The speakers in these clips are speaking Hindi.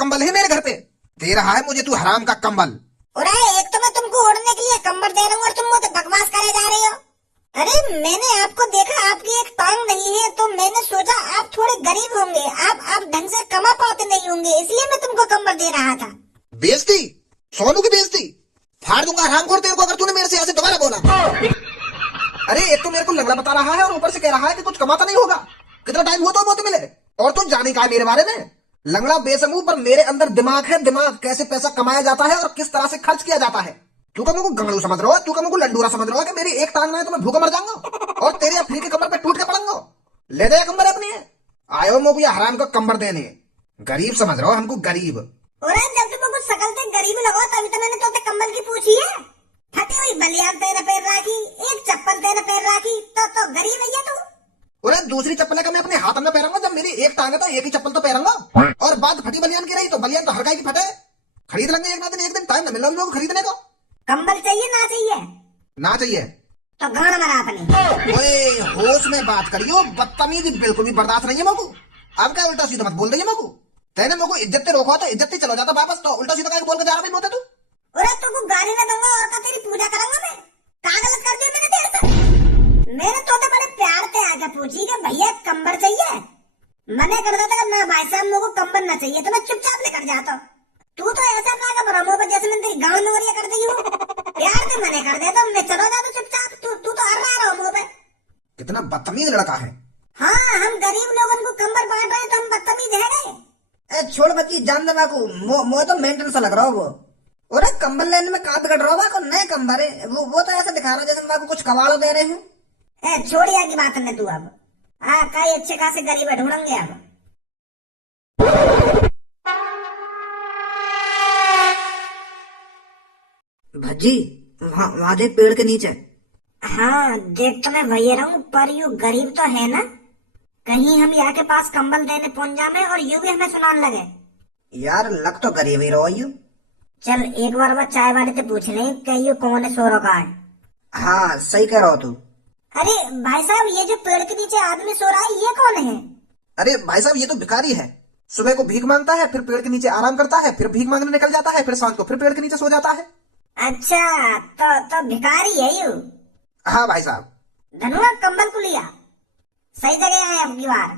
कंबल है मेरे घर पे, दे रहा है मुझे तू हराम का कंबल। अरे एक तो मैं तुमको ओढ़ने के लिए कंबल दे रहा हूँ और तुम मुझे बकवास करे जा रहे हो। अरे मैंने आपको देखा, आपकी एक टांग नहीं है, तो मैंने सोचा आप थोड़े गरीब होंगे, आप ढंग से कमा पाते नहीं होंगे, इसलिए मैं तुमको कंबल दे रहा था। बेइज्जती, सोनू की बेइज्जती फाड़ दूंगा हरामखोर तेरे को अगर तूने मेरे से ऐसे दोबारा बोला। अरे एक तो मेरे को लंगड़ा बता रहा है और ऊपर से कह रहा है कि कुछ कमाता नहीं होगा। कितना टाइम हुआ तो मौत मिले, और तू जाने का है मेरे बारे में। लंगड़ा बेसमू, पर मेरे अंदर दिमाग है, दिमाग कैसे पैसा कमाया जाता है और किस तरह से खर्च किया जाता है। तू का मुझको गंगड़ू समझ रहा हो, तू का मुझको लंडूरा समझ रहा हो कि मेरी एक टांग में है तो मैं भूखा मर जाऊंगा और तेरे अफरी के कमर पे टूट के पड़ूंगा। ले दे कंबर अपनी है, आयो मोको ये हराम का कंबर देने। गरीब समझ रहा हो हमको, गरीब। अरे जब तुमको शकल से गरीब लगो तभी तो मैंने तो कंबल की पूछी है। फटी हुई बलियान तेरे पैर राखी, एक चप्पल तेरे पैर राखी, तो गरीब है तू। अरे दूसरी चप्पल का मैं अपने हाथ में पहनूंगा, जब मेरी एक टांग है तो एक ही चप्पल तो पहनूंगा। और बात फटी बलियान की रही तो बलियान तो हर गाय की फटे, खरीद लेंगे एक ना दिन, एक दिन टाइम न मिला हम लोग खरीदने को। कंबल चाहिए ना चाहिए? ना चाहिए तो गाना मरा अपनी। ओए होश में बात करियो, बदतमीजी बिल्कुल भी बर्दाश्त नहीं है मगू। अब क्या उल्टा सीधा मत बोल रही है मगू, तेने मगू इज्जत से रोका तो इज्जत से चलो जाता वापस, तो उल्टा सीधा बोल के जा रहा है मोते तू। अरे तुमको गाली ना दूंगा और का तेरी पूजा करूंगा मैं। क्या गलत कर दिया मैंने तेरे से? मैंने तो बड़े प्यार से आके पूछी कि भैया कंबल चाहिए, मने कर देता ना भाई साहब मेरे को कंबल ना चाहिए तो मैं चुपचाप लेकर जाता हूँ। तू तो ऐसा था कि ब्रह्मो पर जैसे मैं तेरी गाँव नौरिया कर दी हूँ, प्यार से मने कर देता मैं चलो जाता चुपचाप। तू तो हर रहा मुंह पे। कितना बदतमीज लड़का है। हाँ हम गरीब लोगों को कंबल बांट रहे तो हम बदतमीज है गए। छोड़ बच्ची जान दे बाकू, मो तो मेंटल सा लग रहा हो वो। और कंबल लेने में कहाँ बिगड़ रहा होगा, नए कंबल है वो तो ऐसा दिखा रहा जैसे बाकू कुछ कवाड़ो दे रहे हैं। छोड़िया की बात ने तू अब। हाँ कई अच्छे खासे गरीब ढूंढेंगे अब। भज्जी वहाँ देख पेड़ के नीचे। हाँ देख तो मैं वही रहा हूँ, पर यू गरीब तो है ना, कहीं हम यहाँ के पास कंबल देने पहुंच जाए और यू भी हमें सुनाने लगे। यार लग तो गरीब ही रहो यू। चल एक बार वो चाय वाले से पूछ ले कि यू कौन है, सो रखा है। हाँ सही कह रहा हो तू। अरे भाई साहब ये जो पेड़ के नीचे आदमी सो रहा है ये कौन है? अरे भाई साहब ये तो भिखारी है, सुबह को भीख मांगता है, फिर पेड़ के नीचे आराम करता है, फिर भीख मांगने निकल जाता है, फिर शाम को फिर पेड़ के नीचे सो जाता है। अच्छा तो भिखारी है यू? हाँ भाई साहब। धनुआ कंबल को लिया, सही जगह आए अब की बार।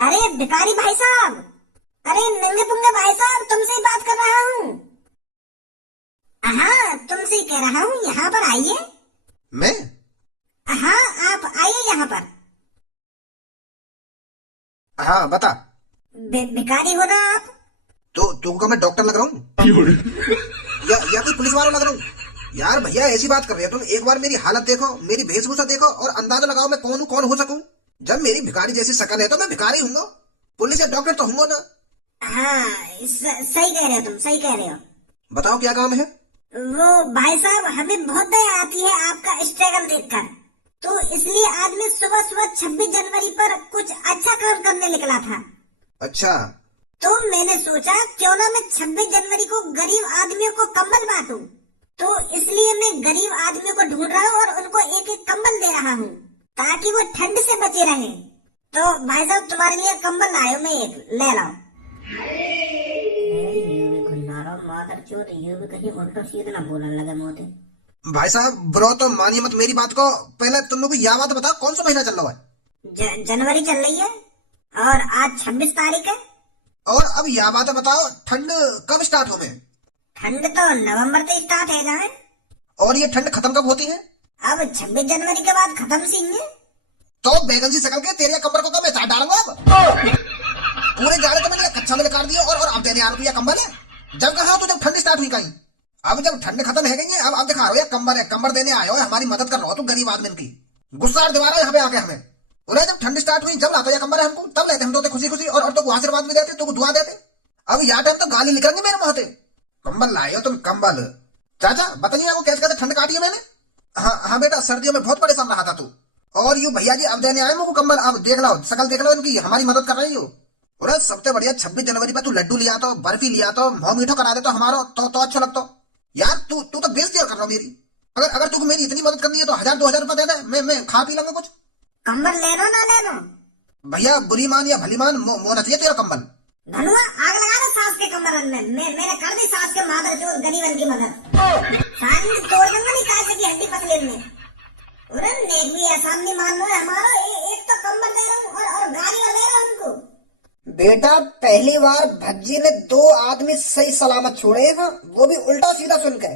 अरे भिखारी भाई साहब, अरे नंगे पुंगे भाई साहब तुमसे ही बात कर रहा हूँ। हाँ तुमसे ही कह रहा हूँ, यहाँ पर आइए। मैं? हाँ आप आइए यहाँ पर। हाँ बता। भिखारी हो ना आप? तो तुमको मैं डॉक्टर लग रहा हूँ या कोई पुलिस वाला लग रहा हूँ? यार भैया ऐसी बात कर रहे हो तुम, एक बार मेरी हालत देखो, मेरी वेशभूषा देखो और अंदाजा लगाओ मैं कौन हूँ, कौन हो सकूं। जब मेरी भिखारी जैसी शक्ल है तो मैं भिखारी हूँ, पुलिस या डॉक्टर तो हूँ ना। हाँ सही कह रहे हो तुम, सही कह रहे हो। बताओ क्या काम है? वो भाई साहब हमें बहुत दया आती है आपका स्ट्रगल देखकर, तो इसलिए आदमी सुबह सुबह 26 जनवरी पर कुछ अच्छा काम करने निकला था। अच्छा। तो मैंने सोचा क्यों ना मैं 26 जनवरी को गरीब आदमियों को कंबल बांटूं, तो इसलिए मैं गरीब आदमियों को ढूंढ रहा हूँ और उनको एक एक कंबल दे रहा हूँ ताकि वो ठंड से बचे रहे। तो भाई साहब तुम्हारे लिए कंबल लायो, मैं एक ले लाओ। कहीं उल्टा सीधा ना बोलने लगा मोते। भाई साहब ब्रो तो मानिए मत मेरी बात को, पहले तुम लोग यह बात बताओ कौन सा महीना चल रहा है? जनवरी चल रही है और आज 26 तारीख है। और अब यह बात बताओ ठंड कब स्टार्ट हो? में ठंड तो नवंबर से स्टार्ट है जाए। और ये ठंड खत्म कब होती है? अब 26 जनवरी के बाद खत्म सी है। तो बैगन सी सकल के तेरे कमर को कब मैं डालूंगा अब? पूरे जाड़े तो मैंने कच्चा में काट दिया और अब तेरे यार को यह कंबल है। जब कहा तो जब ठंड स्टार्ट हुई कहीं, अब जब ठंड खत्म है गई है अब दिखा रहे हो कंबल है, कंबल देने आए हो, हमारी मदद कर रहे हो तुम गरीब आदमी की, गुस्सा दिवा रहे हो यहाँ पे आके हमें। और जब ठंड स्टार्ट हुई जब लाते या कंबल है हमको तब लेते हम, तो खुशी खुशी और तो आशीर्वाद भी देते, तो दुआ देते। अब यहाँ टाइम तो गाली निकलेंगे मेरे मुंह से, कंबल लाए हो तुम कंबल। चाचा बताइए आपको कैसे कैसे ठंड काटी है मैंने? हाँ बेटा सर्दियों में बहुत परेशान रहा था तू, और यू भैया जी अब देने आए मुझको कंबल, अब देख लो शकल देख लो इनकी, हमारी मदद कर रही हो। और सबसे बढ़िया 26 जनवरी पर तू लड्डू लिया तो, बर्फी लिया तो, मुंह मीठो करा दे तो हमारा तो अच्छा लगता यार। तू तो बेइज्जती कर रहा मेरी। अगर तुमको मेरी इतनी मदद करनी है तो 1000-2000 रुपए दे दे, मैं खा पी लूंगा कुछ। कंबल ले लो ना ले लो भैया बुरी मान या भली मान, मोना चाहिए तेरा कंबल। धनुआ आग लगा पाबंद में मैंने कर दी सास के मादर चोर गरीबन की मदद। सारी तोड़ दूंगा नहीं काहे की हड्डी पसले में। अरे नेक भी एहसान नहीं मान लो हमारा एक तो कंबल दे रहा हूँ और गाड़ी और दे रहा हूँ उनको। बेटा पहली बार भज्जी ने 2 आदमी सही सलामत छोड़े हैं, वो भी उल्टा सीधा सुन के।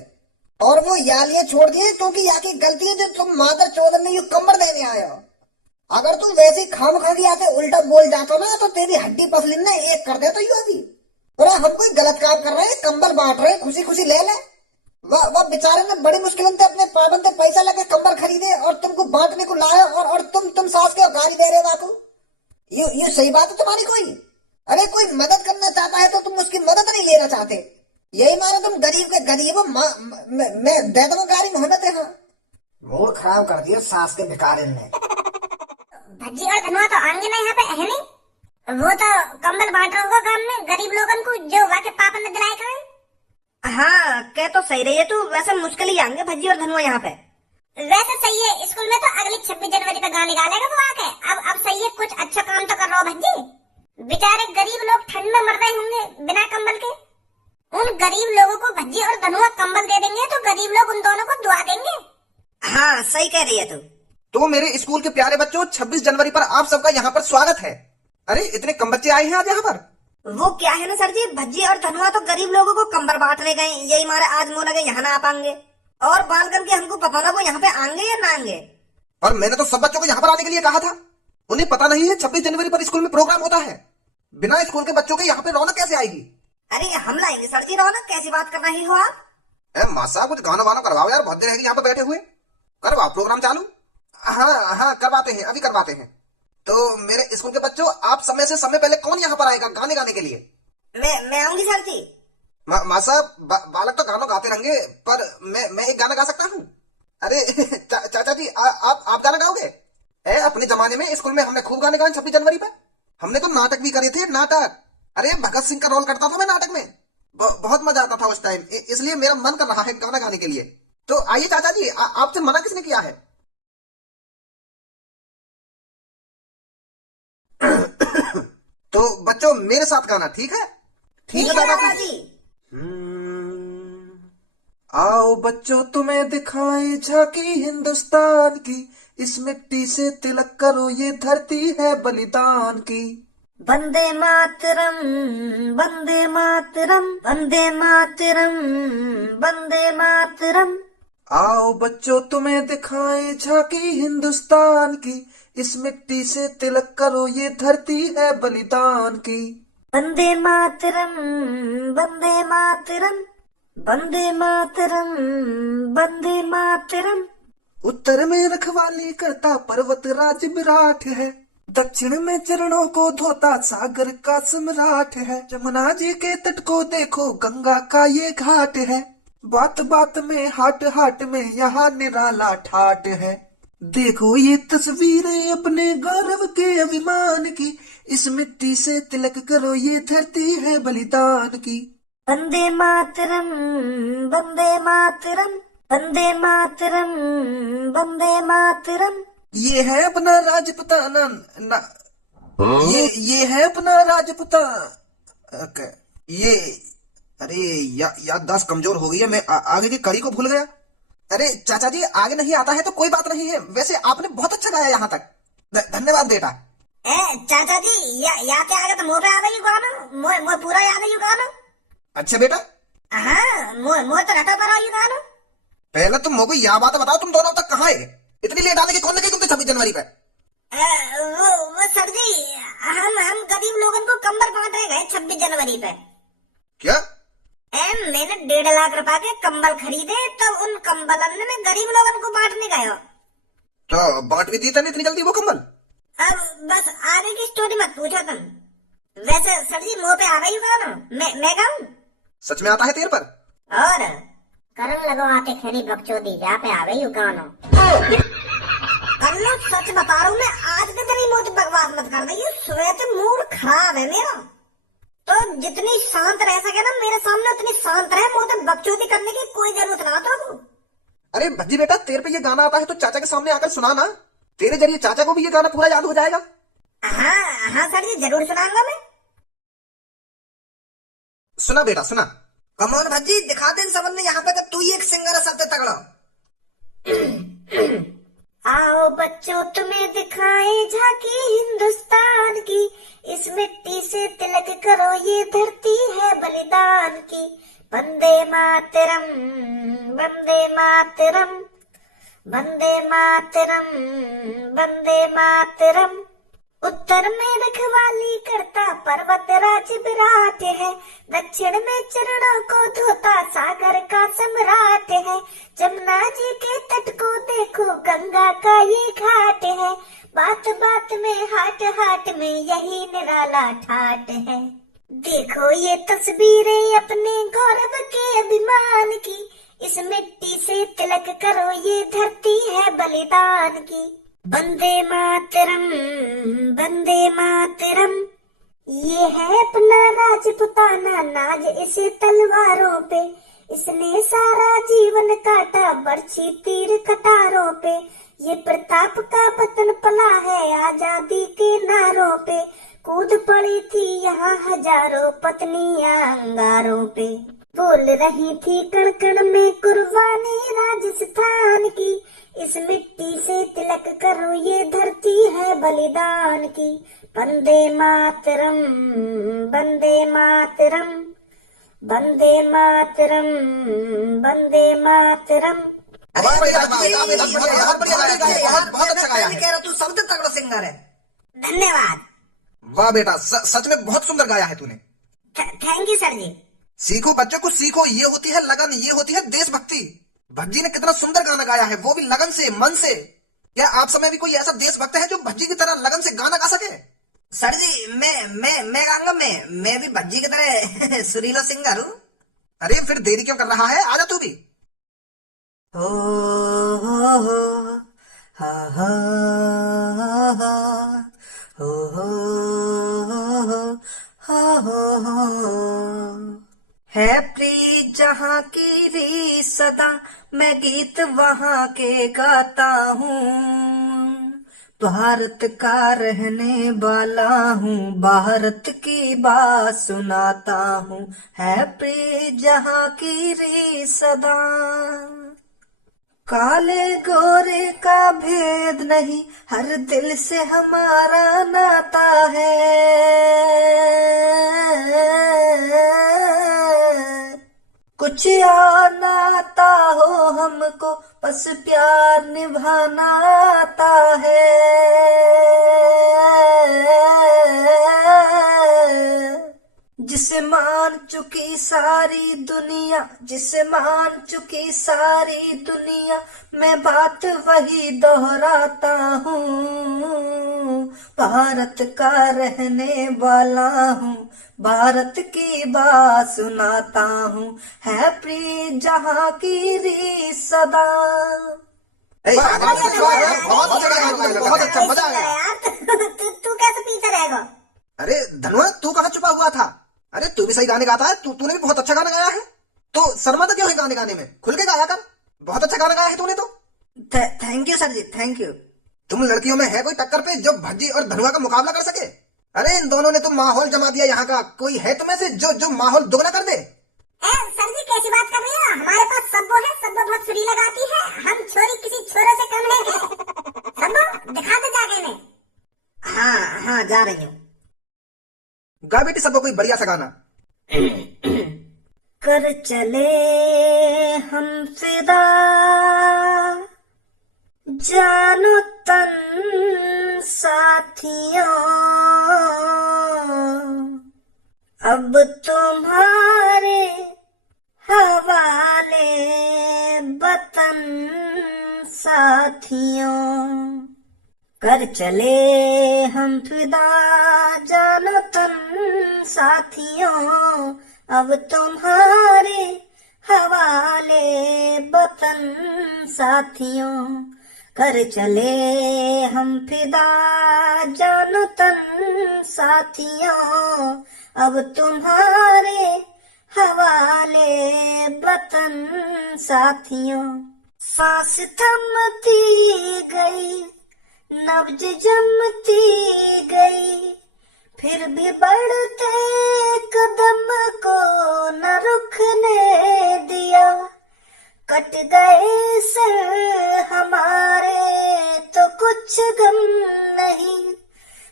और वो यालियां छोड़ दिए क्योंकि यहाँ की गलती है जो तुम मादर चौदह में यू कंबल देने आए हो। अगर तुम वैसे ही खाम खा आते उल्टा बोल जाता ना तो तेरी हड्डी पसली ने एक कर देता यू अभी। और हम कोई गलत काम कर रहे हैं, कंबल बांट रहे हैं, खुशी खुशी ले ले। वह बेचारे ने बड़ी मुश्किल से अपने पाबंद से पैसा लगे कंबल खरीदे और तुमको बांटने को लाया और तुम सास के गाली दे रहे हो बाकू। ये सही बात है तुम्हारी कोई? अरे कोई मदद करना चाहता है तो तुम उसकी मदद नहीं लेना चाहते। यही मानो तुम गरीब के गरीब मैं दे दूंगा गाड़ी मोहब्बत है। हाँ मूड खराब कर दिया सास के भिखारिन ने। भज्जी और धनवा तो आएंगे ना यहाँ पे है नहीं। वो तो कंबल बांट रहा होगा गांव में गरीब लोगन को जो वाके पापा ने दिलाए करे। हाँ कह तो सही रही है तू, वैसे मुश्किल ही आएंगे भज्जी और धनुआ यहाँ पे। वैसे सही है, स्कूल में तो अगली 26 जनवरी पे गाने निकालेगा वो आके। अब सही है, कुछ अच्छा काम तो कर रहा हो भज्जी। बेचारे गरीब लोग ठंड में मर रहे होंगे बिना कंबल के। उन गरीब लोगों को भज्जी और धनुआ कंबल दे देंगे तो गरीब लोग उन दोनों को दुआ देंगे। हाँ सही कह रही है तू। तो मेरे स्कूल के प्यारे बच्चों, 26 जनवरी पर आप सबका यहाँ पर स्वागत है। अरे इतने कम बच्चे आए हैं आज यहाँ पर। वो क्या है ना सर जी, भज्जी और धनुआ तो गरीब लोगों को कंबल बांटने गए, यही मारे आज मोना के यहाँ ना आ पाएंगे। और बालगन के हमको पता ना वो यहाँ पे आएंगे या ना आएंगे। पर मैंने तो सब बच्चों को यहाँ पर आने के लिए कहा था। उन्हें पता नहीं है 26 जनवरी पर स्कूल में प्रोग्राम होता है। बिना स्कूल के बच्चों के यहाँ पे रौनक कैसे आएगी? अरे हम लाएंगे सर जी रौनक, कैसी बात कर रही हो आप? माँ साहब कुछ गाना वाना करवाओ यार, बहुत देर है यहाँ पे बैठे हुए। करवाओ प्रोग्राम चालू। हाँ करवाते हैं, अभी करवाते हैं। तो मेरे स्कूल के बच्चों, आप समय से समय पहले कौन यहाँ पर आएगा गाने गाने के लिए? मैं आऊंगी सर जी। माँ साहब बालक तो गानों गाते रहेंगे, पर मैं एक गाना गा सकता हूँ। अरे चाचा जी आप गाना गाओगे? अपने जमाने में स्कूल में हमने खूब गाने गाए 26 जनवरी पे। हमने तो नाटक भी करे थे, नाटक। अरे भगत सिंह का रोल करता था मैं नाटक में। बहुत मजा आता था उस टाइम, इसलिए मेरा मन कर रहा है गाना गाने के लिए। तो आइए चाचा जी, आपसे मना किसने किया है? तो बच्चों मेरे साथ गाना, ठीक है? ठीक है दादाजी। आओ बच्चों तुम्हें दिखाएं झांकी हिंदुस्तान की, इस मिट्टी से तिलक करो ये धरती है बलिदान की। वंदे मातरम वंदे मातरम वंदे मातरम वंदे मातरम। आओ बच्चों तुम्हें दिखाएं झांकी हिंदुस्तान की, इस मिट्टी से तिलक करो ये धरती है बलिदान की। वंदे मातरम वंदे मातरम वंदे मातरम वंदे मातरम। उत्तर में रखवाली करता पर्वत राज विराट है, दक्षिण में चरणों को धोता सागर का सम्राट है। जमुना जी के तट को देखो गंगा का ये घाट है, बात बात में हाट हाट में यहाँ निराला ठाट है। देखो ये तस्वीरें अपने गौरव के अभिमान की, इस मिट्टी से तिलक करो ये धरती है बलिदान की। वंदे मातरम वंदे मातरम वंदे मातरम वंदे मातरम। ये है अपना राजपुताना ये है अपना राजपुताना। ये अरे याददाश्त कमजोर हो गई है, मैं आगे की कड़ी को भूल गया। अरे चाचा जी आगे नहीं आता है तो कोई बात नहीं है, वैसे आपने बहुत अच्छा गाया यहाँ तक, धन्यवाद बेटा। चाचा जी या क्या आगे तो मुंह पे आ गई गाना, मुझे पूरा याद है यू गाना। अच्छा बेटा। हाँ मुझे तो रटा पर आई गाना। पहले तुम मुझे यह बात बताओ, तुम दोनों तक कहाँ है? इतनी लेट आने की कौन लगी तुमसे 26 जनवरी पे? वो सर जी हम गरीब लोगों को कंबल बांट रहे गए 26 जनवरी पे। क्या? मैंने 1.5 लाख रुपए के कंबल खरीदे तो उन कंबलन में गरीब लोगों को बांटने गए। तो बांट भी दी था इतनी जल्दी वो कंबल? अब बस आगे की स्टोरी मत पूछो तुम। वैसे सर जी मुंह पे आ गई गाना, मैं गाऊं? सच में आता है तेरे पर? और करन लगो आते खरी बकचोदी जा पे आ गई गाना। कल्लो सच बता रहा हूँ मैं, आज के दिन मुझे बकवास मत कर रही, स्वेत मूड खराब है मेरा। तो जितनी शांत रह सके ना मेरे सामने उतनी शांत रहे, मुझे बकचोदी करने की कोई जरूरत ना तो। अरे भज्जी बेटा तेरे पे ये गाना आता है तो चाचा के सामने आकर सुना ना, तेरे जरिए चाचा को भी ये गाना पूरा याद हो जाएगा। हाँ सर जी जरूर सुनाऊंगा मैं। सुना बेटा सुना। कमोन भज्जी दिखा दे इन सबन ने यहाँ पे कि तू ही एक सिंगर है सबसे तगड़ा। आओ बच्चों तुम्हें दिखाए झांकी हिंदुस्तान की, इस मिट्टी से तिलक करो ये धरती है बलिदान की। वंदे मातरम, वंदे मातरम, वंदे मातरम, वंदे मातरम। उत्तर में रखवाली करता पर्वत राज विराट है, दक्षिण में चरणों को धोता सागर का सम्राट है। जमुना जी के तट को देखो गंगा का ये घाट है, बात बात में हाट हाट में यही निराला ठाट है। देखो ये तस्वीरें अपने गौरव के अभिमान की, इस मिट्टी से तिलक करो ये धरती है बलिदान की। वंदे मातरम, वंदे मातरम। ये है अपना राजपुताना नाज इसे तलवारों पे, इसने सारा जीवन काटा बरछी तीर कटारों पे। ये प्रताप का वतन पला है आजादी के नारों पे, कूद पड़ी थी यहाँ हजारों पत्नियां अंगारों पे। बोल रही थी कण कण में कुर्बानी राजस्थान की, इस मिट्टी से तिलक करो ये धरती है बलिदान की। वंदे मातरम, वंदे मातरम, वंदे मातरम, वंदे मातरम। बहुत बढ़िया बहुत अच्छा गाया कह रहा तू सबसे तगड़ा सिंगर है। धन्यवाद। वाह बेटा सच में बहुत सुंदर गाया है तूने। थैंक यू सर जी। सीखो बच्चों को सीखो, ये होती है लगन, ये होती है देशभक्ति। भज्जी ने कितना सुंदर गाना गाया है, वो भी लगन से, मन से। क्या आप समय भी कोई ऐसा देशभक्त है जो भज्जी की तरह लगन से गाना गा सके? सर जी मैं गाऊंगा। मैं भी भज्जी की तरह सुरीला सिंगर हूँ। अरे फिर देरी क्यों कर रहा है, आजा तू भी। हो हा हा हो हा है प्रीत जहाँ की री सदा, मैं गीत वहाँ के गाता हूँ। भारत का रहने वाला हूँ, भारत की बात सुनाता हूँ। है प्रीत जहाँ की री सदा, काले गोरे का भेद नहीं, हर दिल से हमारा नाता है। कुछ और नाता हो हमको, बस प्यार निभाना आता है। जिसे मान चुकी सारी दुनिया, जिसे मान चुकी सारी दुनिया, मैं बात वही दोहराता हूँ। भारत का रहने वाला हूँ, भारत की बात सुनाता हूँ। है प्रीत जहाँ की री सदा। बहुत अच्छा, मजा आया। यार तू कैसे पीछे रहेगा? अरे धनुआ तू कहाँ छुपा हुआ था? अरे तू भी सही गाने गाता है, तूने भी बहुत अच्छा गाना गाया है। तो शर्मा तो क्यों है गाने गाने में, खुल के गाया कर। बहुत अच्छा गाना गाया है तूने तो। Thank you sir ji, thank you. तुम लड़कियों में है कोई टक्कर पे जो भज्जी और धनुआ का मुकाबला कर सके? अरे इन दोनों ने तो माहौल जमा दिया यहाँ का। कोई है तुम्हें से जो माहौल दोगुना कर दे? सर जी कैसी बात कर रहे हो? हमारे पास सब्बो है, सब्बो बहुत सुरीला गाती है। हम छोरी किसी छोरे से कम नहीं है। सब्बो दिखा दे जाके में। हाँ जा रही हूँ। गा बेटी सबको कोई बढ़िया सा गाना। कर चले हम फिदा, जानो तन साथियों, अब तुम्हारे हवाले वतन साथियों। कर चले हम फिदा, जानो तन साथियों, अब तुम्हारे हवाले वतन साथियों। कर चले हम फिदा, जानो तन साथियों, अब तुम्हारे हवाले वतन साथियों। सांस थमती गई, नब्ज जमती गई, फिर भी बढ़ते कदम को कुछ गम नहीं,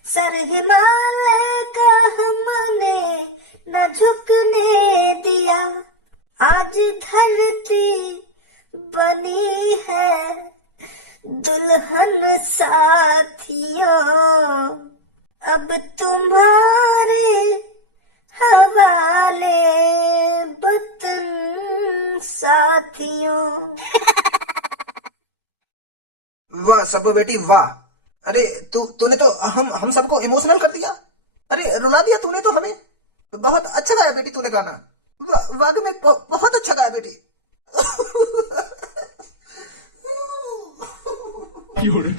सर हिमालय का हमने न झुकने दिया, आज धरती बनी है दुल्हन साथियों, अब तुम्हारे हवाले वतन साथियों। वाह सब बेटी वाह। अरे तूने तो हम सबको इमोशनल कर दिया। अरे रुला दिया तूने तो हमें। बहुत अच्छा गाया बेटी तूने गाना। वाकई में बहुत अच्छा गाया बेटी। 有人。